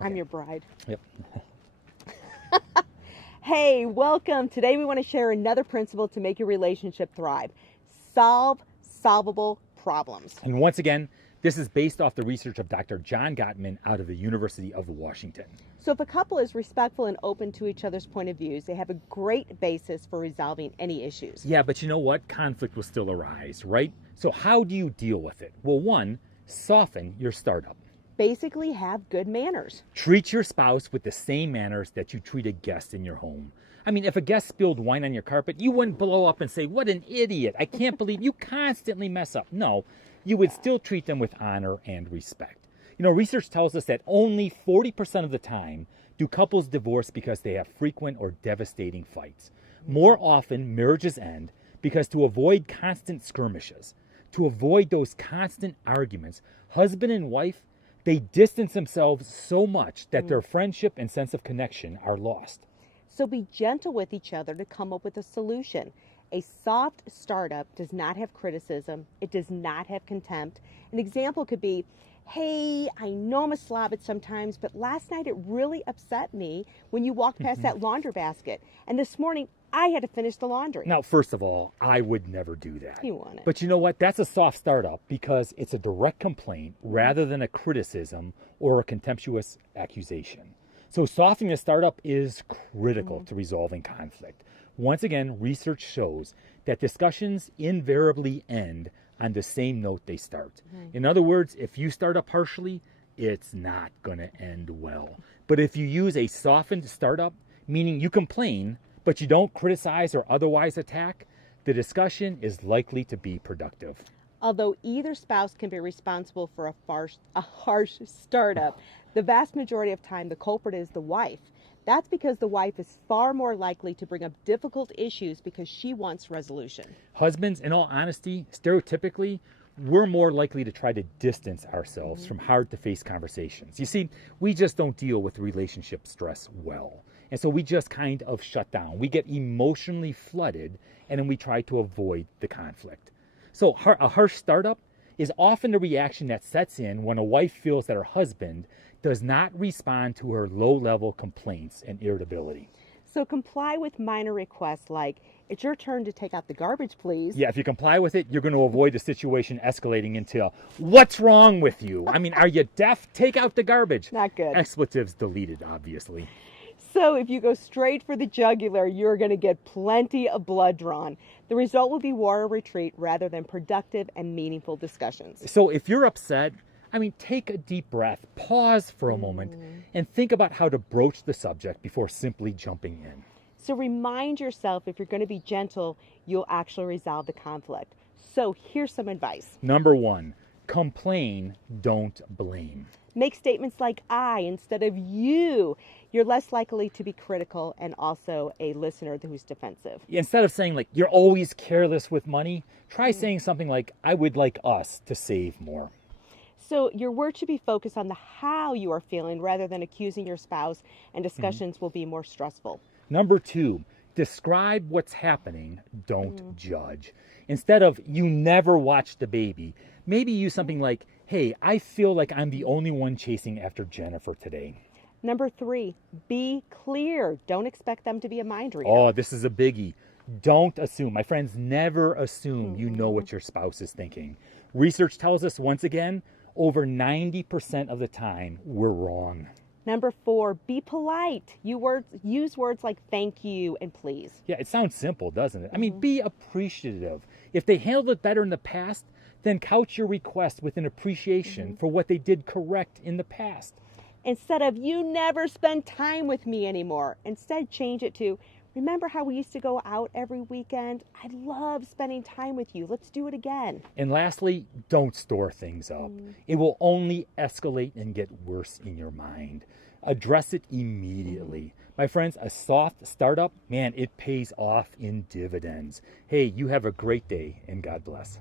I'm your bride. Yep. Hey, welcome. Today we want to share another principle to make your relationship thrive. Solve solvable problems. And once again, this is based off the research of Dr. John Gottman out of the University of Washington. So if a couple is respectful and open to each other's point of views, they have a great basis for resolving any issues. Yeah, but you know what? Conflict will still arise, right? So how do you deal with it? Well, one, soften your startup. Basically, have good manners. Treat your spouse with the same manners that you treat a guest in your home. I mean, if a guest spilled wine on your carpet, you wouldn't blow up and say, "What an idiot. I can't believe you constantly mess up." No, you would still treat them with honor and respect. You know, research tells us that only 40% of the time do couples divorce because they have frequent or devastating fights. More often, marriages end because to avoid constant skirmishes, to avoid those constant arguments, husband and wife, they distance themselves so much that their friendship and sense of connection are lost. So be gentle with each other to come up with a solution. A soft startup does not have criticism. It does not have contempt. An example could be, "Hey, I know I'm a slob at sometimes, but last night it really upset me when you walked past that laundry basket. And this morning I had to finish the laundry." Now, first of all, I would never do that. You want it. But you know what? That's a soft startup because it's a direct complaint rather than a criticism or a contemptuous accusation. So softening a startup is critical to resolving conflict. Once again, research shows that discussions invariably end on the same note they start. In other words, if you start up harshly, it's not going to end well. But if you use a softened startup, meaning you complain, but you don't criticize or otherwise attack, the discussion is likely to be productive. Although either spouse can be responsible for a harsh startup, the vast majority of time the culprit is the wife. That's because the wife is far more likely to bring up difficult issues because she wants resolution. Husbands, in all honesty, stereotypically, we're more likely to try to distance ourselves from hard-to-face conversations. You see, we just don't deal with relationship stress well. And so we just kind of shut down. We get emotionally flooded, and then we try to avoid the conflict. So a harsh startup is often the reaction that sets in when a wife feels that her husband does not respond to her low-level complaints and irritability. So comply with minor requests like, "It's your turn to take out the garbage, please." Yeah, if you comply with it, you're going to avoid the situation escalating into, "What's wrong with you? I mean, are you deaf? Take out the garbage." Not good. Expletives deleted, obviously. So if you go straight for the jugular, you're going to get plenty of blood drawn. The result will be war or retreat rather than productive and meaningful discussions. So if you're upset, I mean, take a deep breath, pause for a moment, and think about how to broach the subject before simply jumping in. So remind yourself, if you're going to be gentle, you'll actually resolve the conflict. So here's some advice. Number one, complain, don't blame. Make statements like "I" instead of "you." You're less likely to be critical and also a listener who's defensive. Instead of saying, like, "You're always careless with money," try saying something like, "I would like us to save more." So your words should be focused on the how you are feeling rather than accusing your spouse, and discussions will be more stressful. Number two, describe what's happening, don't judge. Instead of "you never watched the baby," maybe use something like, "Hey, I feel like I'm the only one chasing after Jennifer today." Number three, be clear. Don't expect them to be a mind reader. Oh, this is a biggie. Don't assume. My friends, never assume you know what your spouse is thinking. Research tells us, once again, over 90% of the time, we're wrong. Number four, be polite. Use words like "thank you" and "please." Yeah, it sounds simple, doesn't it? I mean, be appreciative. If they handled it better in the past, then couch your request with an appreciation for what they did correct in the past. Instead of "you never spend time with me anymore," instead change it to "remember how we used to go out every weekend? I love spending time with you. Let's do it again." And lastly, don't store things up. It will only escalate and get worse in your mind. Address it immediately. My friends, a soft startup, man, it pays off in dividends. Hey, you have a great day and God bless.